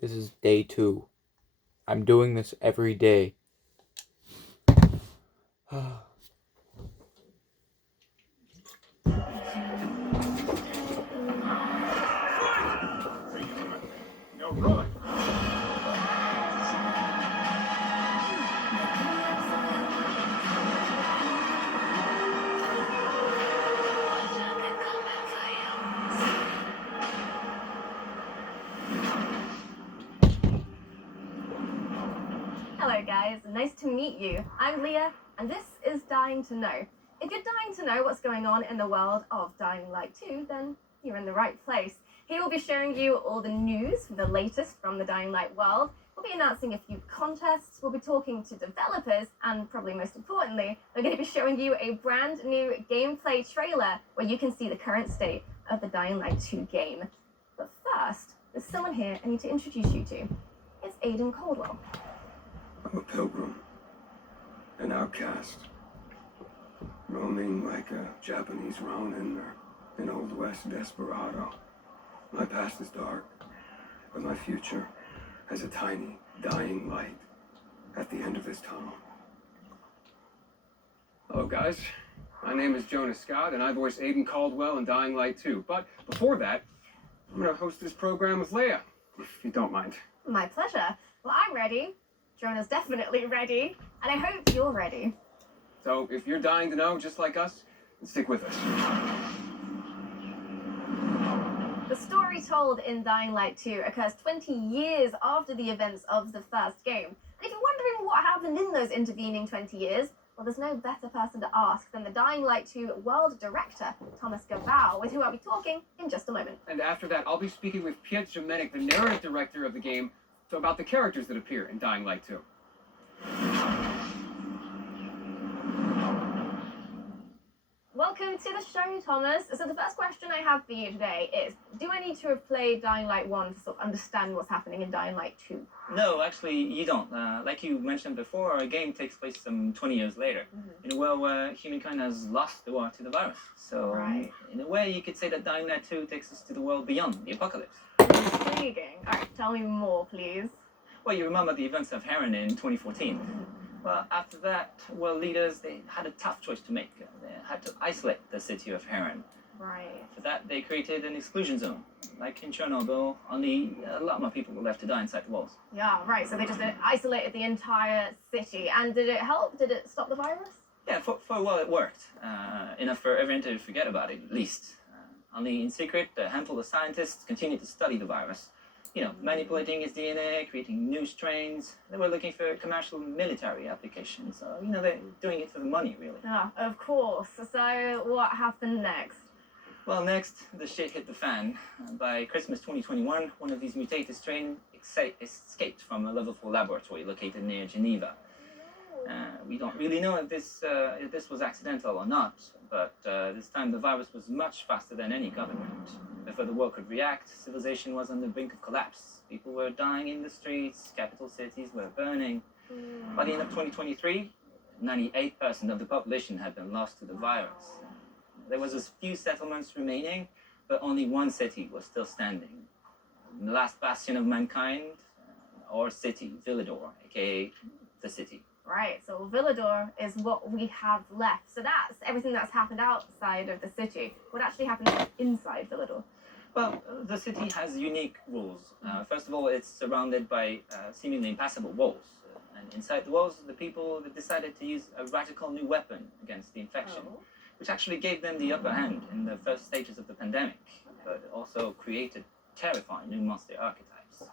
This is day 2. I'm doing this every day. No, run. Hello guys, nice to meet you. I'm Leah, and this is Dying to Know. If you're dying to know what's going on in the world of Dying Light 2, then you're in the right place. Here we'll be showing you all the news, the latest from the Dying Light world. We'll be announcing a few contests, we'll be talking to developers, and probably most importantly, we're going to be showing you a brand new gameplay trailer where you can see the current state of the Dying Light 2 game. But first, there's someone here I need to introduce you to. It's Aiden Caldwell. I'm a pilgrim, an outcast, roaming like a Japanese Ronin or an Old West desperado. My past is dark, but my future has a tiny, dying light at the end of this tunnel. Hello, guys. My name is Jonas Scott, and I voice Aiden Caldwell in Dying Light 2. But before that, I'm going to host this program with Leia, if you don't mind. My pleasure. Well, I'm ready. Jonah's definitely ready, and I hope you're ready. So if you're dying to know, just like us, stick with us. The story told in Dying Light 2 occurs 20 years after the events of the first game. And if you're wondering what happened in those intervening 20 years, well, there's no better person to ask than the Dying Light 2 world director, Thomas Gabao, with who I'll be talking in just a moment. And after that, I'll be speaking with Piotr Jamenek, the narrative director of the game, about the characters that appear in Dying Light 2. Welcome to the show, Thomas. So the first question I have for you today is, do I need to have played Dying Light 1 to sort of understand what's happening in Dying Light 2? No, actually, you don't. Like you mentioned before, our game takes place some 20 years later, in a world where humankind has lost the war to the virus. So, Right. in a way, you could say that Dying Light 2 takes us to the world beyond the apocalypse. Intriguing. All right, tell me more, please. Well, you remember the events of Heron in 2014. Well, after that, world leaders, they had a tough choice to make. They had to isolate the city of Heron. Right. For that, they created an exclusion zone. Like in Chernobyl, only a lot more people were left to die inside the walls. Yeah, right. So they just isolated the entire city. And did it help? Did it stop the virus? Yeah, for a while it worked. Enough for everyone to forget about it, at least. Only in secret, a handful of scientists continued to study the virus. You know, manipulating its DNA, creating new strains. They were looking for commercial military applications. So, you know, they're doing it for the money, really. Yeah, of course. So what happened next? Well, next, the shit hit the fan. By Christmas 2021, one of these mutated strains escaped from a level 4 laboratory located near Geneva. We don't really know if this was accidental or not, but this time the virus was much faster than any government. Before the world could react, civilization was on the brink of collapse. People were dying in the streets, capital cities were burning. By the end of 2023, 98% of the population had been lost to the virus. There was a few settlements remaining, but only one city was still standing. The last bastion of mankind, or city, Villedor, aka the city. Right, so Villedor is what we have left. So that's everything that's happened outside of the city. What actually happened inside Villedor? Well, the city has unique rules. First of all, it's surrounded by seemingly impassable walls. And inside the walls, the people decided to use a radical new weapon against the infection, which actually gave them the upper hand in the first stages of the pandemic, but also created terrifying new monster archetypes.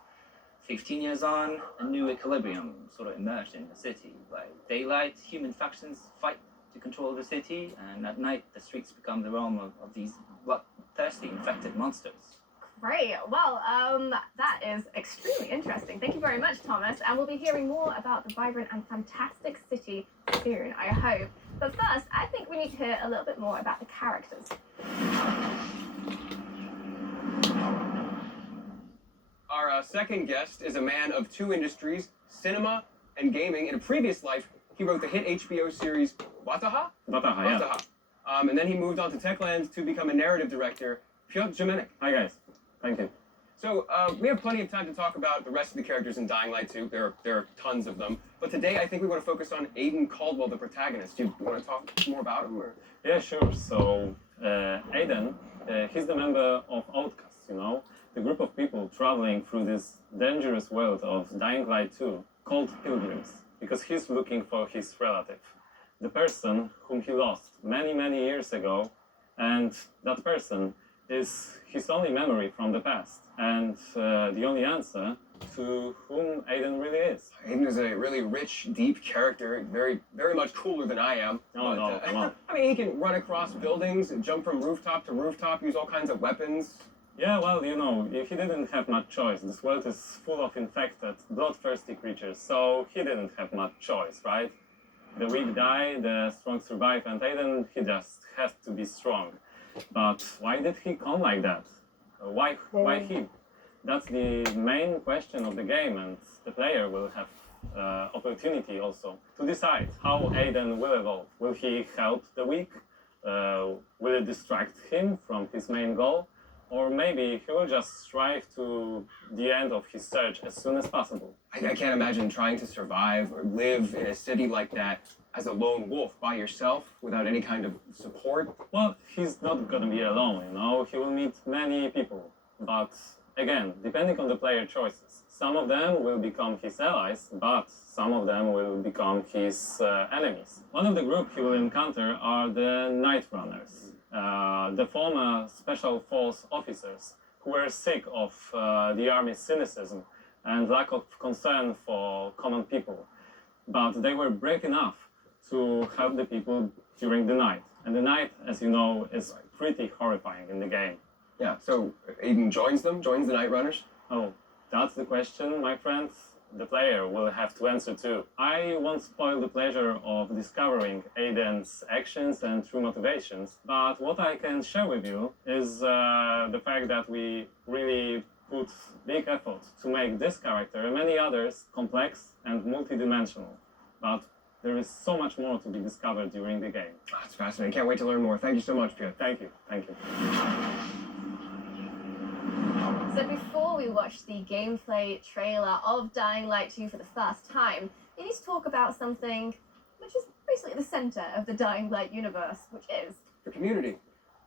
15 years on, a new equilibrium sort of emerged in the city. By daylight, human factions fight to control the city, and at night, the streets become the realm of these bloodthirsty infected monsters. Great. Well, that is extremely interesting. Thank you very much, Thomas. And we'll be hearing more about the vibrant and fantastic city soon, I hope. But first, I think we need to hear a little bit more about the characters. Our second guest is a man of two industries, cinema and gaming. In a previous life, he wrote the hit HBO series Wataha? Wataha, yeah. Wataha. And then he moved on to Techland to become a narrative director. Piotr Jamenek. Hi guys. Thank you. So we have plenty of time to talk about the rest of the characters in Dying Light 2. There are tons of them. But today I think we want to focus on Aiden Caldwell, the protagonist. Do you want to talk more about him? Or? Yeah, sure. So, Aiden, he's the member of Outcasts, you know? The group of people traveling through this dangerous world of Dying Light 2 called Pilgrims, because he's looking for his relative, the person whom he lost many, many years ago, and that person is his only memory from the past, and the only answer to whom Aiden really is. Aiden is a really rich, deep character, very, very much cooler than I am. No, come on. I mean, he can run across buildings, jump from rooftop to rooftop, use all kinds of weapons. Yeah, well, you know, he didn't have much choice. This world is full of infected, bloodthirsty creatures, so he didn't have much choice, right? The weak die, the strong survive, and Aiden, he just has to be strong. But why did he come like that? Why he? That's the main question of the game, and the player will have opportunity also to decide how Aiden will evolve. Will he help the weak? Will it distract him from his main goal? Or maybe he will just strive to the end of his search as soon as possible. I can't imagine trying to survive or live in a city like that as a lone wolf by yourself without any kind of support. Well, he's not gonna be alone, you know. He will meet many people. But again, depending on the player choices, some of them will become his allies, but some of them will become his enemies. One of the group he will encounter are the Night Runners. The former special force officers who were sick of the army's cynicism and lack of concern for common people. But they were brave enough to help the people during the night. And the night, as you know, is pretty horrifying in the game. Yeah, so Aiden joins them, joins the Night Runners. Oh, that's the question, my friend. The player will have to answer too. I won't spoil the pleasure of discovering Aiden's actions and true motivations, but what I can share with you is the fact that we really put big effort to make this character and many others complex and multidimensional. But there is so much more to be discovered during the game. That's fascinating. Can't wait to learn more. Thank you so much, Pierre. Thank you, thank you. So before we watch the gameplay trailer of Dying Light 2 for the first time, we need to talk about something which is basically the center of the Dying Light universe, which is The community.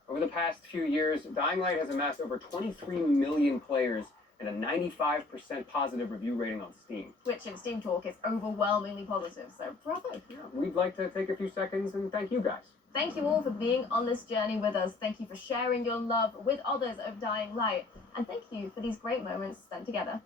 Over the past few years, Dying Light has amassed over 23 million players and a 95% positive review rating on Steam. which in Steam Talk is overwhelmingly positive, so bravo. We'd like to take a few seconds and thank you guys. Thank you all for being on this journey with us. Thank you for sharing your love with others of Dying Light. And thank you for these great moments spent together.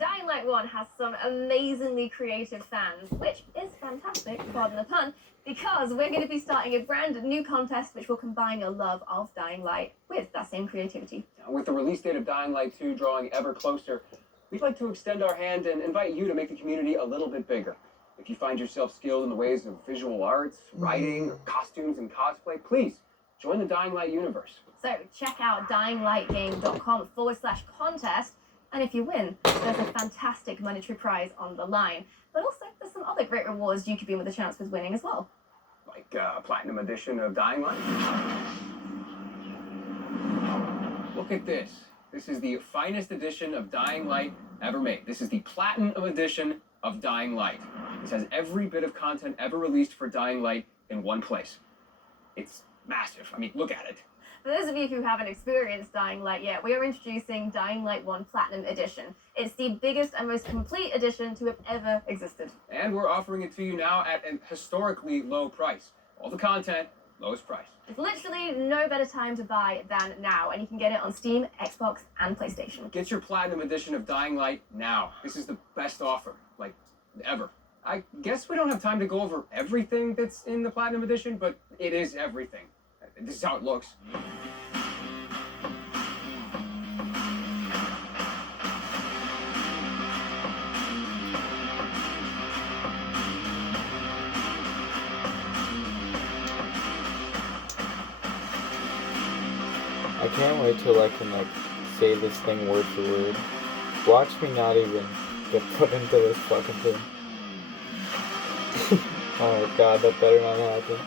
Dying Light 1 has some amazingly creative fans, which is fantastic, pardon the pun, because we're going to be starting a brand new contest which will combine your love of Dying Light with that same creativity. With the release date of Dying Light 2 drawing ever closer, we'd like to extend our hand and invite you to make the community a little bit bigger. If you find yourself skilled in the ways of visual arts, writing, or costumes and cosplay, please join the Dying Light universe. So check out dyinglightgame.com/contest, and if you win, there's a fantastic monetary prize on the line. But also, there's some other great rewards you could be with a chance with winning as well. Like Platinum Edition of Dying Light. Look at this. This is the finest edition of Dying Light ever made. This is the Platinum Edition of Dying Light. This has every bit of content ever released for Dying Light in one place. It's massive. I mean, look at it. For those of you who haven't experienced Dying Light yet, we are introducing Dying Light 1 Platinum Edition. It's the biggest and most complete edition to have ever existed. And we're offering it to you now at an historically low price. All the content, lowest price. There's literally no better time to buy than now, and you can get it on Steam, Xbox, and PlayStation. Get your Platinum Edition of Dying Light now. This is the best offer, like, ever. I guess we don't have time to go over everything that's in the Platinum Edition, but it is everything. This is how it looks. I can't wait till I can say this thing word for word. Watch me not even get put into this fucking thing. Oh god, that better not happen.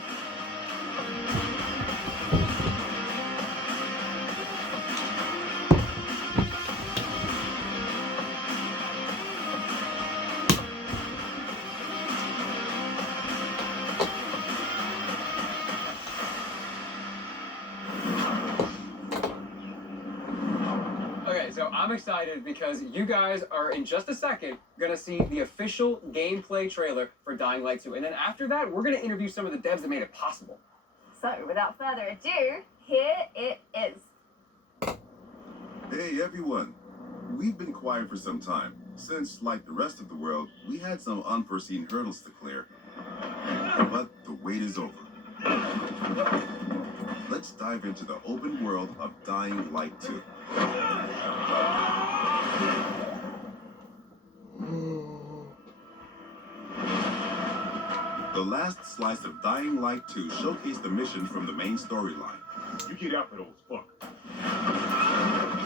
Okay, so I'm excited because you guys are in just a second gonna see the official gameplay trailer for Dying Light 2. And then after that, we're gonna interview some of the devs that made it possible. So, without further ado, here it is. Hey everyone! We've been quiet for some time, since, like the rest of the world, we had some unforeseen hurdles to clear. But the wait is over. Let's dive into the open world of Dying Light 2. The last slice of Dying Light 2 showcased the mission from the main storyline. You get out of those fuck.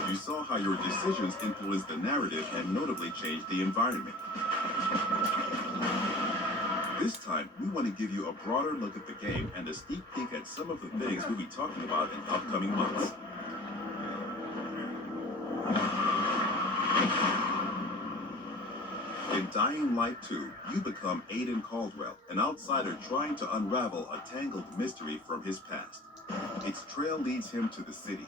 You saw how your decisions influenced the narrative and notably changed the environment. This time, we want to give you a broader look at the game and a sneak peek at some of the things we'll be talking about in upcoming months. In Dying Light 2, you become Aiden Caldwell, an outsider trying to unravel a tangled mystery from his past. Its trail leads him to the city,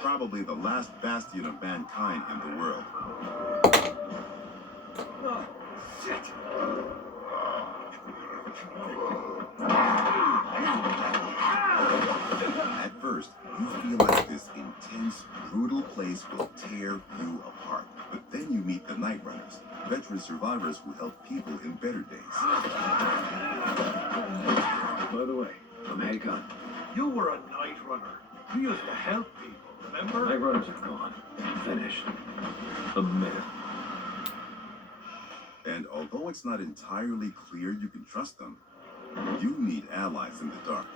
probably the last bastion of mankind in the world. Oh, shit! At first, you feel like this intense, brutal place will tear you apart. But then you meet the Night Runners, veteran survivors who help people in better days. By the way, I'm Hakon. You were a night runner. You used to help people, remember? My runners are gone. Finished. A myth. And although it's not entirely clear you can trust them, you need allies in the dark.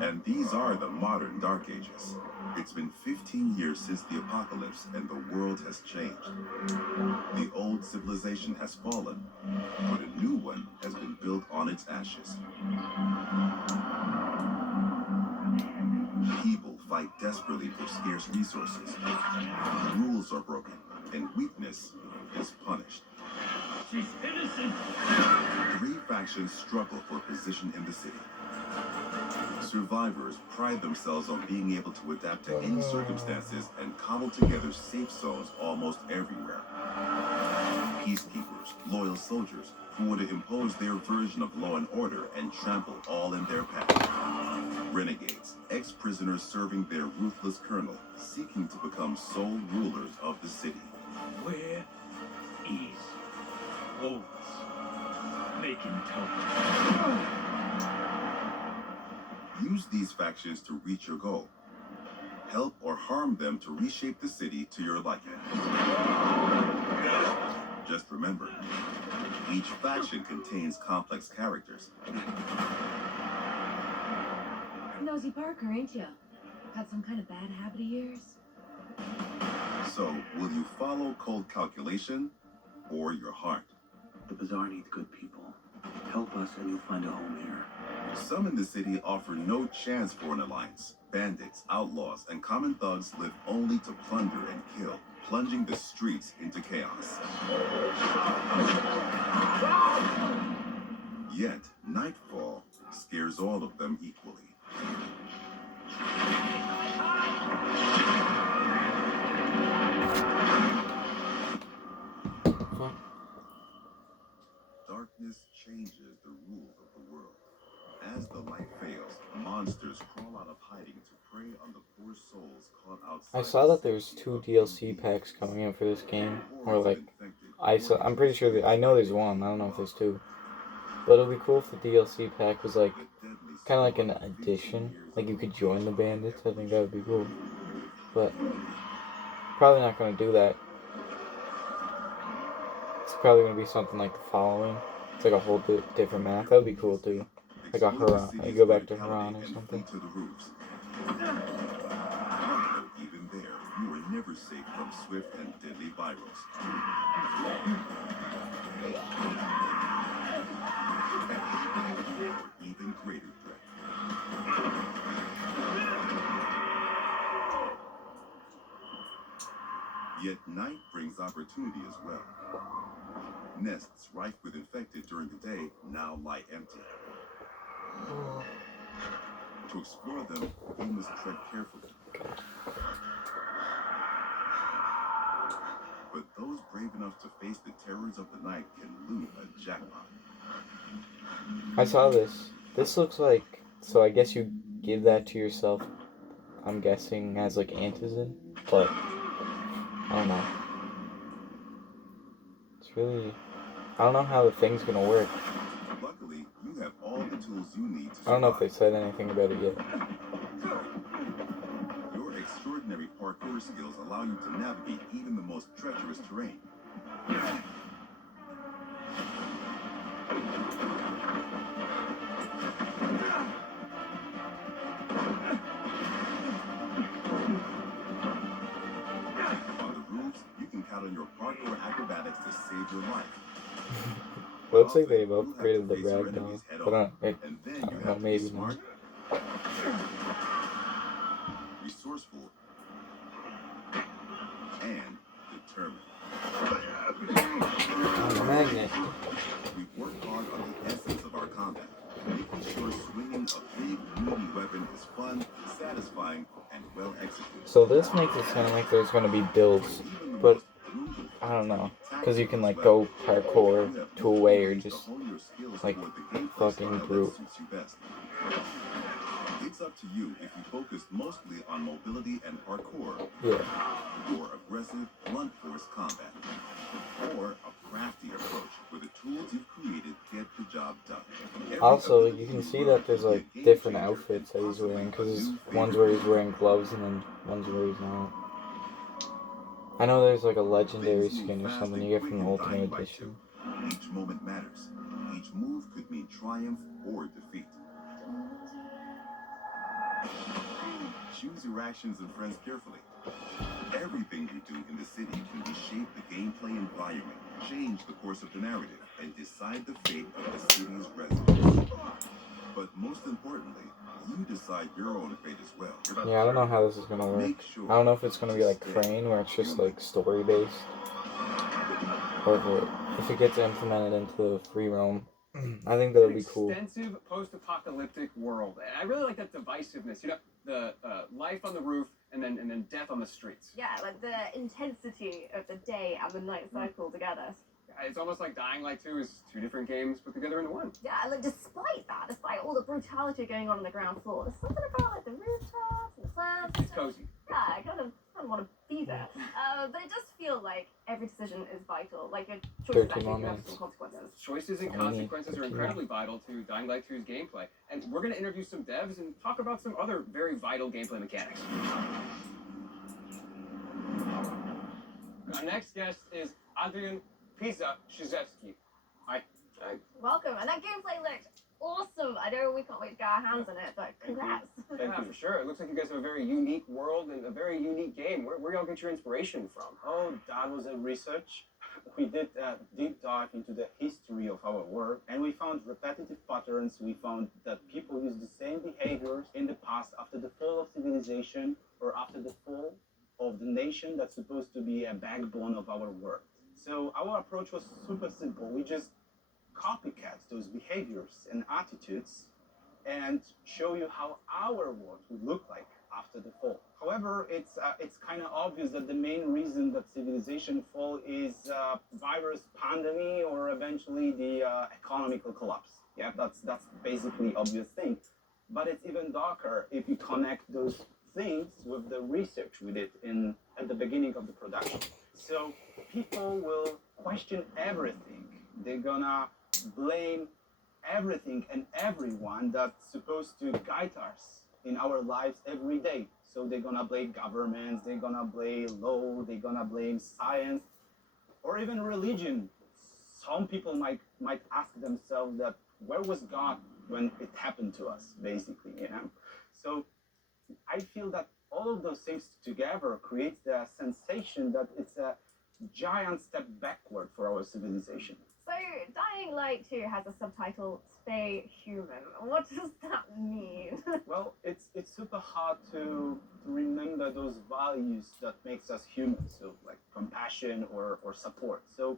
And these are the modern Dark Ages. It's been 15 years since the apocalypse and the world has changed. The old civilization has fallen, but a new one has been built on its ashes. People fight desperately for scarce resources. Rules are broken, and weakness is punished. She's innocent. 3 factions struggle for position in the city. Survivors pride themselves on being able to adapt to any circumstances and cobble together safe zones almost everywhere. Peacekeepers, loyal soldiers, who want to impose their version of law and order and trample all in their path. Renegades, ex-prisoners serving their ruthless colonel, seeking to become sole rulers of the city. Where is Wolves? Making tough. Use these factions to reach your goal. Help or harm them to reshape the city to your liking. Just remember, each faction contains complex characters. Nosy Parker, ain't ya? Got some kind of bad habit of yours? So, will you follow cold calculation or your heart? The Bazaar needs good people. Help us and you'll find a home here. Some in the city offer no chance for an alliance. Bandits, outlaws, and common thugs live only to plunder and kill, plunging the streets into chaos. Yet, nightfall scares all of them equally. Darkness changes the rules of the world. As the light fails, monsters crawl out of hiding to prey on the poor souls caught outside. I saw that there's 2 DLC packs coming in for this game, or like, I'm pretty sure that, I know there's 1, I don't know if there's 2. But it'll be cool if the DLC pack was like, kind of like an addition, like you could join the bandits, I think that would be cool. But, probably not going to do that. It's probably going to be something like the following. It's like a whole different map, that would be cool too. Like a Huron, you go back to Huron or something. Even there, you are never safe from swift and deadly virals. Or even greater threat. Yet night brings opportunity as well. Nests rife with infected during the day now lie empty. To explore them, you must tread carefully. But those brave enough to face the terrors of the night can loot a jackpot. I saw this. This looks like, so I guess you give that to yourself, I'm guessing, as like antizin, but I don't know. It's really, I don't know how the thing's gonna work. Luckily, you have all the tools you need to survive. I don't know if they said anything about it yet. Your extraordinary parkour skills allow you to navigate even the most treacherous terrain. On the roofs, you can count on your parkour acrobatics to save your life. Looks like they've Often, upgraded the you have to face your ragdoll. enemies head But on, I and then don't you know, have to be maybe smart, not. resourceful, and determined. Oh, the magnet. We've worked hard on the essence of our combat, making sure swinging a big, meaty weapon is fun, satisfying, and well executed. So this makes it sound like there's gonna be builds, but I don't know, because you can like go parkour to a way or just like fucking brute. It's up to you if you focus mostly on mobility and parkour, Yeah. or aggressive, blunt force combat, or a crafty approach where the tools you've created get the job done. Every Also, ability you can you see learn that there's will be like a game different changer, outfits that he's possibly wearing, a because new one's favorite where he's weapon. wearing gloves and then one's where he's not. I know there's like a legendary Things move skin or fast something and you get quick from the in Ultimate Dying Light Edition. 2. Each moment matters. Each move could mean triumph or defeat. Choose your actions and friends carefully. Everything you do in the city can reshape the gameplay environment, change the course of the narrative, and decide the fate of the city's residents. But most importantly, you decide your own fate as well. Yeah, I don't know how this is gonna work. Make sure I don't know if it's gonna be to like stay Crane, where it's just human. like story based, or if it gets implemented into the free roam. I think that would be cool. Extensive post-apocalyptic world, and I really like that divisiveness. You know, the life on the roof and then death on the streets. Yeah, like the intensity of the day and the night cycle together. It's almost like Dying Light 2 is two different games put together into one. Yeah, like despite that, despite all the brutality going on the ground floor, there's something about like the rooftops and the plants. It's cozy. Yeah, I kind of want to be there. But it does feel like every decision is vital. Like your choices 13 actually more do have minutes. some consequences. Choices and So we need consequences are 15 incredibly vital to Dying Light 2's gameplay. And we're going to interview some devs and talk about some other very vital gameplay mechanics. Our next guest is Adrian Pisa-Shizevsky. Hi. Welcome, and that gameplay looked awesome. I know we can't wait to get our hands on it, but congrats. Thank you for sure. It looks like you guys have a very unique world and a very unique game. Where y'all get your inspiration from? Oh, that was a research. We did a deep dive into the history of our work, and we found repetitive patterns. We found that people use the same behaviors in the past after the fall of civilization or after the fall of the nation that's supposed to be a backbone of our world. So our approach was super simple. We just copycat those behaviors and attitudes and show you how our world would look like after the fall. However, it's kind of obvious that the main reason that civilization fall is virus pandemic or eventually the economical collapse. Yeah, that's basically obvious thing. But it's even darker if you connect those things with the research we did at the beginning of the production. So people will question everything. They're gonna blame everything and everyone that's supposed to guide us in our lives every day. So they're gonna blame governments, they're gonna blame law, they're gonna blame science, or even religion. Some people might ask themselves that where was God when it happened to us, basically, you know? So I feel that all of those things together creates the sensation that it's a giant step backward for our civilization. So, Dying Light 2 has a subtitle, Stay Human. What does that mean? Well, it's super hard to remember those values that makes us human, so like compassion or support. So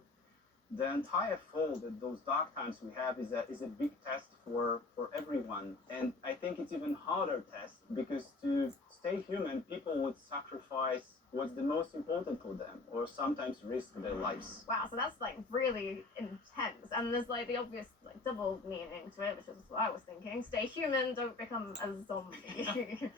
the entire fall, that those dark times we have, is a big test for everyone. And I think it's even harder test because to stay human, people would sacrifice what's the most important for them, or sometimes risk their lives. Wow, so that's like really intense. And there's like the obvious like double meaning to it, which is what I was thinking. Stay human, don't become a zombie.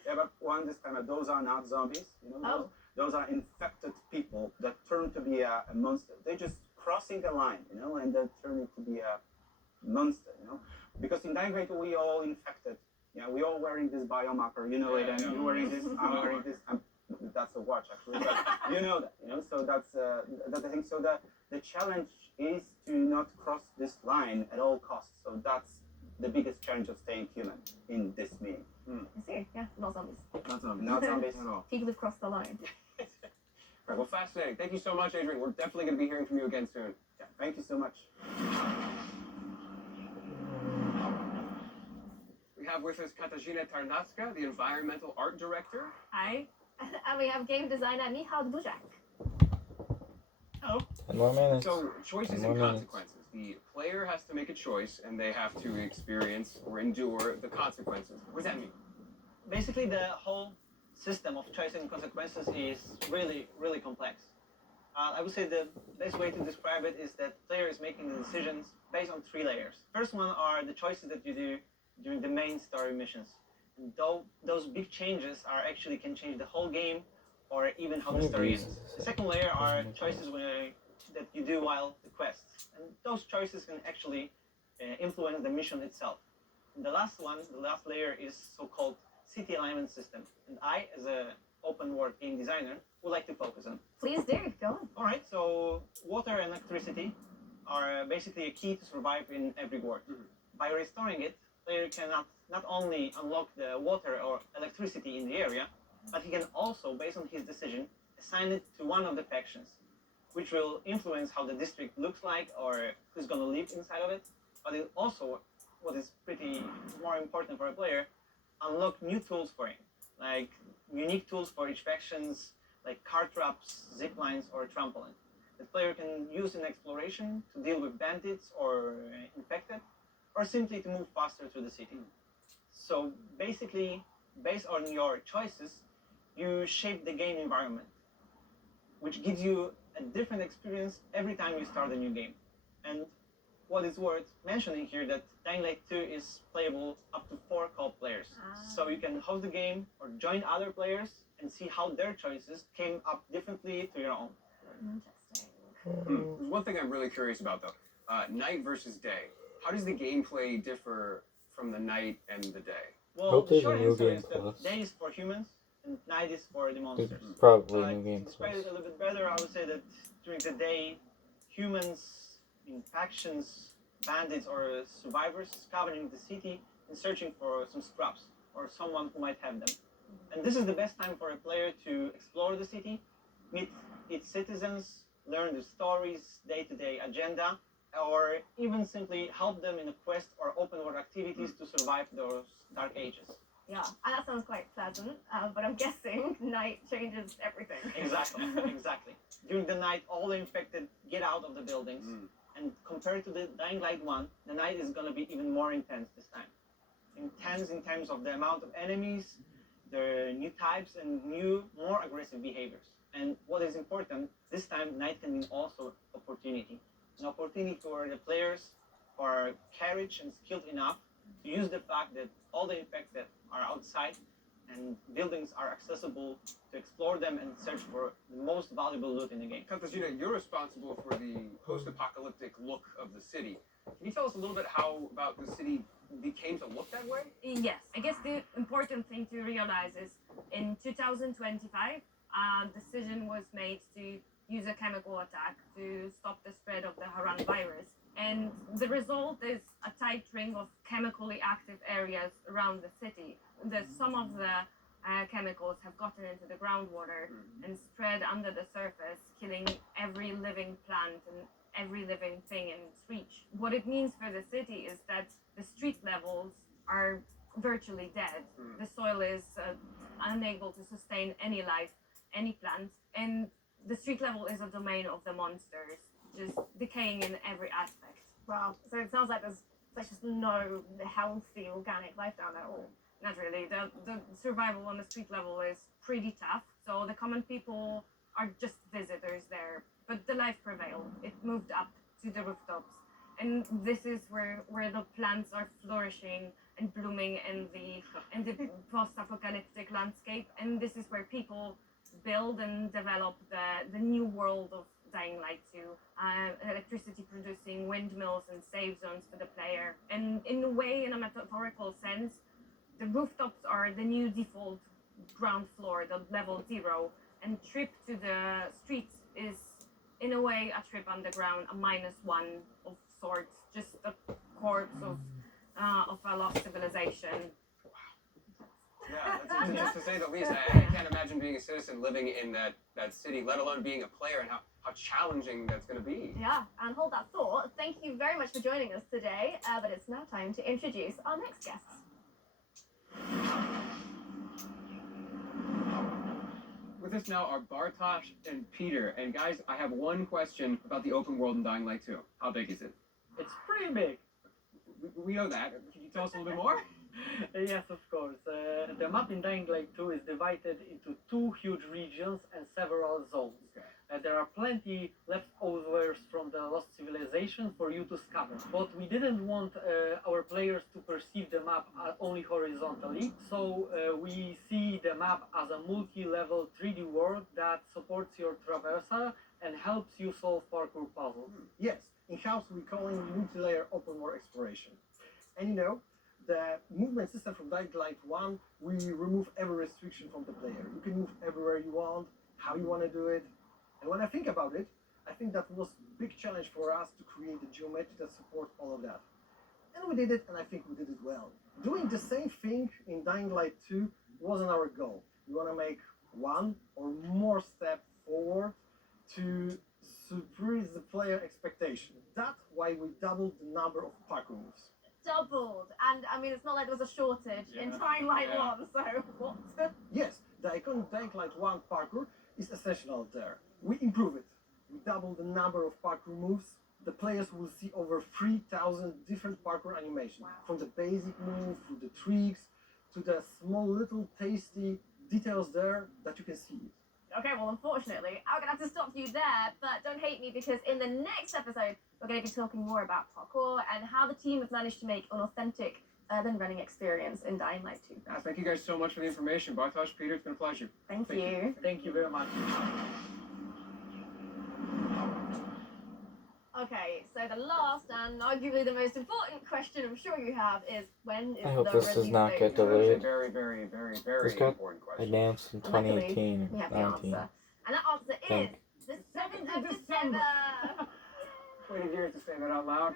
Yeah, but one disclaimer: those are not zombies. You know, those are infected people that turn to be a monster. They just crossing the line, you know, and then turning to be a monster, you know, because in Dying Light we all infected. Yeah, we all wearing this biomarker, you know it, and you're wearing this, I'm wearing this. That's a watch actually, but you know that, you know. So that's the thing. So the challenge is to not cross this line at all costs. So that's the biggest challenge of staying human in this meaning. I see, yeah, not zombies. Not zombies. Not zombies. At all. People have crossed the line. Right, well, fascinating. Thank you so much, Adrian. We're definitely going to be hearing from you again soon. Yeah, thank you so much. We have with us Katarzyna Tarnacka, the environmental art director. Hi. And we have game designer Michał Dvořák. Hello. 10 more minutes. So, choices 10 and more minutes. consequences. The player has to make a choice, and they have to experience or endure the consequences. What does that mean? Basically, the whole system of choice and consequences is really, really complex. I would say the best way to describe it is that the player is making the decisions based on 3 layers. First one are the choices that you do during the main story missions. And those big changes are actually can change the whole game or even how the story ends. The second layer are choices that you do while the quests. And those choices can actually influence the mission itself. And the last one, the last layer is so-called city alignment system. And I, as an open world game designer, would like to focus on. Please do, go on. All right, so water and electricity are basically a key to survive in every world. By restoring it, player can not only unlock the water or electricity in the area, but he can also, based on his decision, assign it to one of the factions, which will influence how the district looks like or who's going to live inside of it. But it also, what is pretty more important for a player, unlock new tools for him, like unique tools for each factions, like car traps, zip lines, or trampoline. The player can use in exploration to deal with bandits or infected, or simply to move faster through the city. So basically, based on your choices, you shape the game environment, which gives you a different experience every time you start a new game. And what is worth mentioning here that Dying Light 2 is playable up to 4 co-op players. So you can host the game or join other players and see how their choices came up differently to your own. Interesting. There's one thing I'm really curious about, though. Night versus day. How does the gameplay differ from the night and the day? Well, Hope the there's a short new answer game is that plus. day is for humans and night is for the monsters. There's probably a To new game describe plus. it a little bit better, I would say that during the day, humans in factions, bandits, or survivors scavenging the city and searching for some scraps or someone who might have them. And this is the best time for a player to explore the city, meet its citizens, learn the stories, day-to-day agenda, or even simply help them in a quest or open world activities to survive those dark ages. Yeah, and that sounds quite pleasant, but I'm guessing night changes everything. Exactly, exactly. During the night, all the infected get out of the buildings. And compared to the Dying Light 1, the night is going to be even more intense this time. Intense in terms of the amount of enemies, the new types, and new, more aggressive behaviors. And what is important, this time night can mean also opportunity. An opportunity for the players who are courage and skilled enough to use the fact that all the infected are outside and buildings are accessible to explore them and search for the most valuable loot in the game. Katarzyna, you're responsible for the post-apocalyptic look of the city. Can you tell us a little bit how about the city became to look that way? Yes, I guess the important thing to realize is in 2025, a decision was made to use a chemical attack to stop the spread of the Haran virus. And the result is a tight ring of chemically active areas around the city. Some of the chemicals have gotten into the groundwater and spread under the surface, killing every living plant and every living thing in its reach. What it means for the city is that the street levels are virtually dead. The soil is unable to sustain any life, any plants, and the street level is a domain of the monsters. just decaying in every aspect. Wow. So it sounds like there's just no healthy organic life down there at all. Not really. The survival on the street level is pretty tough. So the common people are just visitors there. But the life prevailed. It moved up to the rooftops. And this is where the plants are flourishing and blooming in the post-apocalyptic landscape. And this is where people build and develop the new world of Dying Light 2, electricity producing windmills and save zones for the player. And in a way, in a metaphorical sense, the rooftops are the new default ground floor, the level 0, and trip to the streets is, in a way, a trip underground, a -1 of sorts, just a corpse of a lost civilization. Yeah, that's to say the least. I can't imagine being a citizen living in that city, let alone being a player, and how challenging that's going to be. Yeah, and hold that thought. Thank you very much for joining us today, but it's now time to introduce our next guests. With us now are Bartosz and Peter. And guys, I have one question about the open world in Dying Light 2. How big is it? It's pretty big. We know that. Can you tell us a little bit more? Yes, of course. The map in Dying Light 2 is divided into 2 huge regions and several zones. Okay. There are plenty leftovers from the lost civilization for you to scatter. But we didn't want our players to perceive the map only horizontally, so we see the map as a multi-level 3D world that supports your traversal and helps you solve parkour puzzles. Yes, in-house we call it multi-layer open world exploration. And you know, the movement system from Dying Light 1, we remove every restriction from the player. You can move everywhere you want, how you want to do it. And when I think about it, I think that was a big challenge for us to create the geometry that supports all of that. And we did it, and I think we did it well. Doing the same thing in Dying Light 2 wasn't our goal. We want to make one or more step forward to surprise the player expectation. That's why we doubled the number of parkour moves. Doubled, and I mean, it's not like there was a shortage in Dying Light 1, so what? Yes, the iconic Dying Light 1 parkour is essential there. We improve it. We double the number of parkour moves. The players will see over 3,000 different parkour animations, from the basic move, to the tricks, to the small little tasty details there that you can see. Okay, well, unfortunately, I'm going to have to stop you there, but don't hate me because in the next episode, we're going to be talking more about parkour and how the team have managed to make an authentic urban running experience in Dying Light 2. Thank you guys so much for the information. Bartosz, Peter, it's been a pleasure. Thank you. Thank you very much. Okay, so the last and arguably the most important question I'm sure you have is when is I hope the this release does not date? get That's a delayed. very, very, very, very This got important question. announced in Luckily, 2018 we have or the 19. answer. And that answer is Think. the 7th of December. Waited years to say that out loud.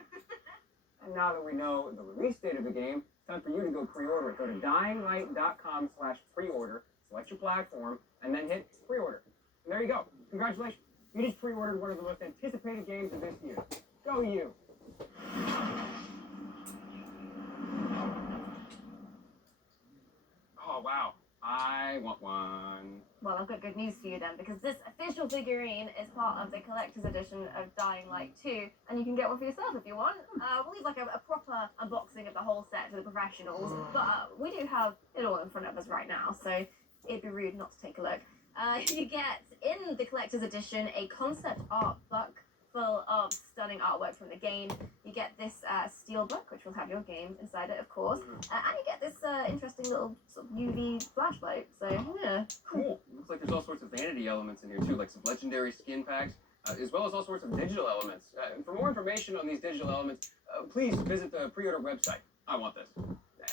And now that we know the release date of the game, it's time for you to go pre-order it. Go to dyinglight.com/pre-order, select your platform, and then hit pre-order. And there you go. Congratulations. You just pre-ordered one of the most anticipated games of this year. Go you. Oh, wow. I want one. Well, I've got good news for you then, because this official figurine is part of the collector's edition of Dying Light 2, and you can get one for yourself if you want. We'll leave like a proper unboxing of the whole set to the professionals, but we do have it all in front of us right now, so it'd be rude not to take a look. You get, in the collector's edition, a concept art book full of stunning artwork from the game. You get this steel book, which will have your game inside it, of course, and you get this interesting little sort of UV flashlight. So yeah, Cool. Looks like there's all sorts of vanity elements in here too, like some legendary skin packs, as well as all sorts of digital elements. And for more information on these digital elements, please visit the pre-order website. I want this,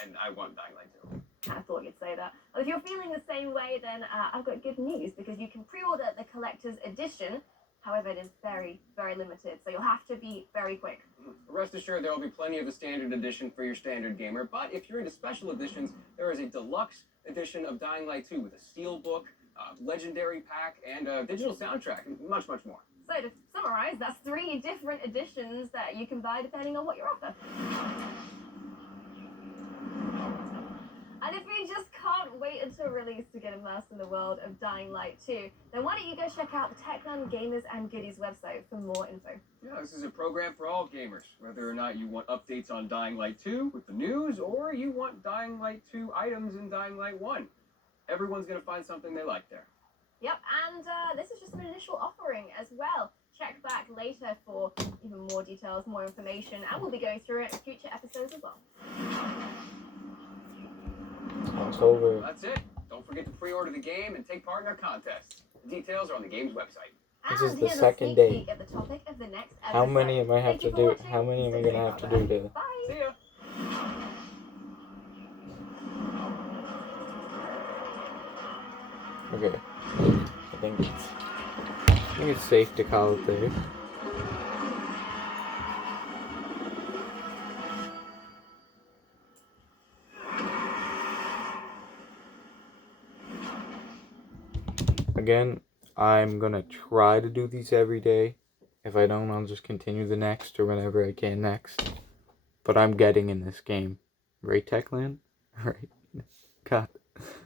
and I want Dying Light 2. I thought you'd say that. Well, if you're feeling the same way, then I've got good news, because you can pre-order the collector's edition. However, it is very, very limited, so you'll have to be very quick. Rest assured, there will be plenty of the standard edition for your standard gamer, but if you're into special editions, there is a deluxe edition of Dying Light 2 with a steel book, legendary pack, and a digital soundtrack, and much, much more. So to summarize, that's 3 different editions that you can buy depending on what you're after. And if you just can't wait excited to release to get immersed in the world of Dying Light 2, then why don't you go check out the Techland Gamers and Goodies website for more info. Yeah, this is a program for all gamers, whether or not you want updates on Dying Light 2 with the news, or you want Dying Light 2 items in Dying Light 1. Everyone's going to find something they like there. Yep, and this is just an initial offering as well. Check back later for even more details, more information, and we'll be going through it in future episodes as well. It's over. That's it. Don't forget to pre-order the game and take part in our contest. The details are on the game's website. This And is the here's a second sneak day. peek at the topic of the next episode. How many am I have Thank to you for do? watching. How many am I Stay gonna safe have to out do there. to? Bye. See ya. Okay. I think it's safe to call it there. Again, I'm gonna try to do these every day. If I don't, I'll just continue the next or whenever I can next. But I'm getting in this game. Right, Techland? Right. God.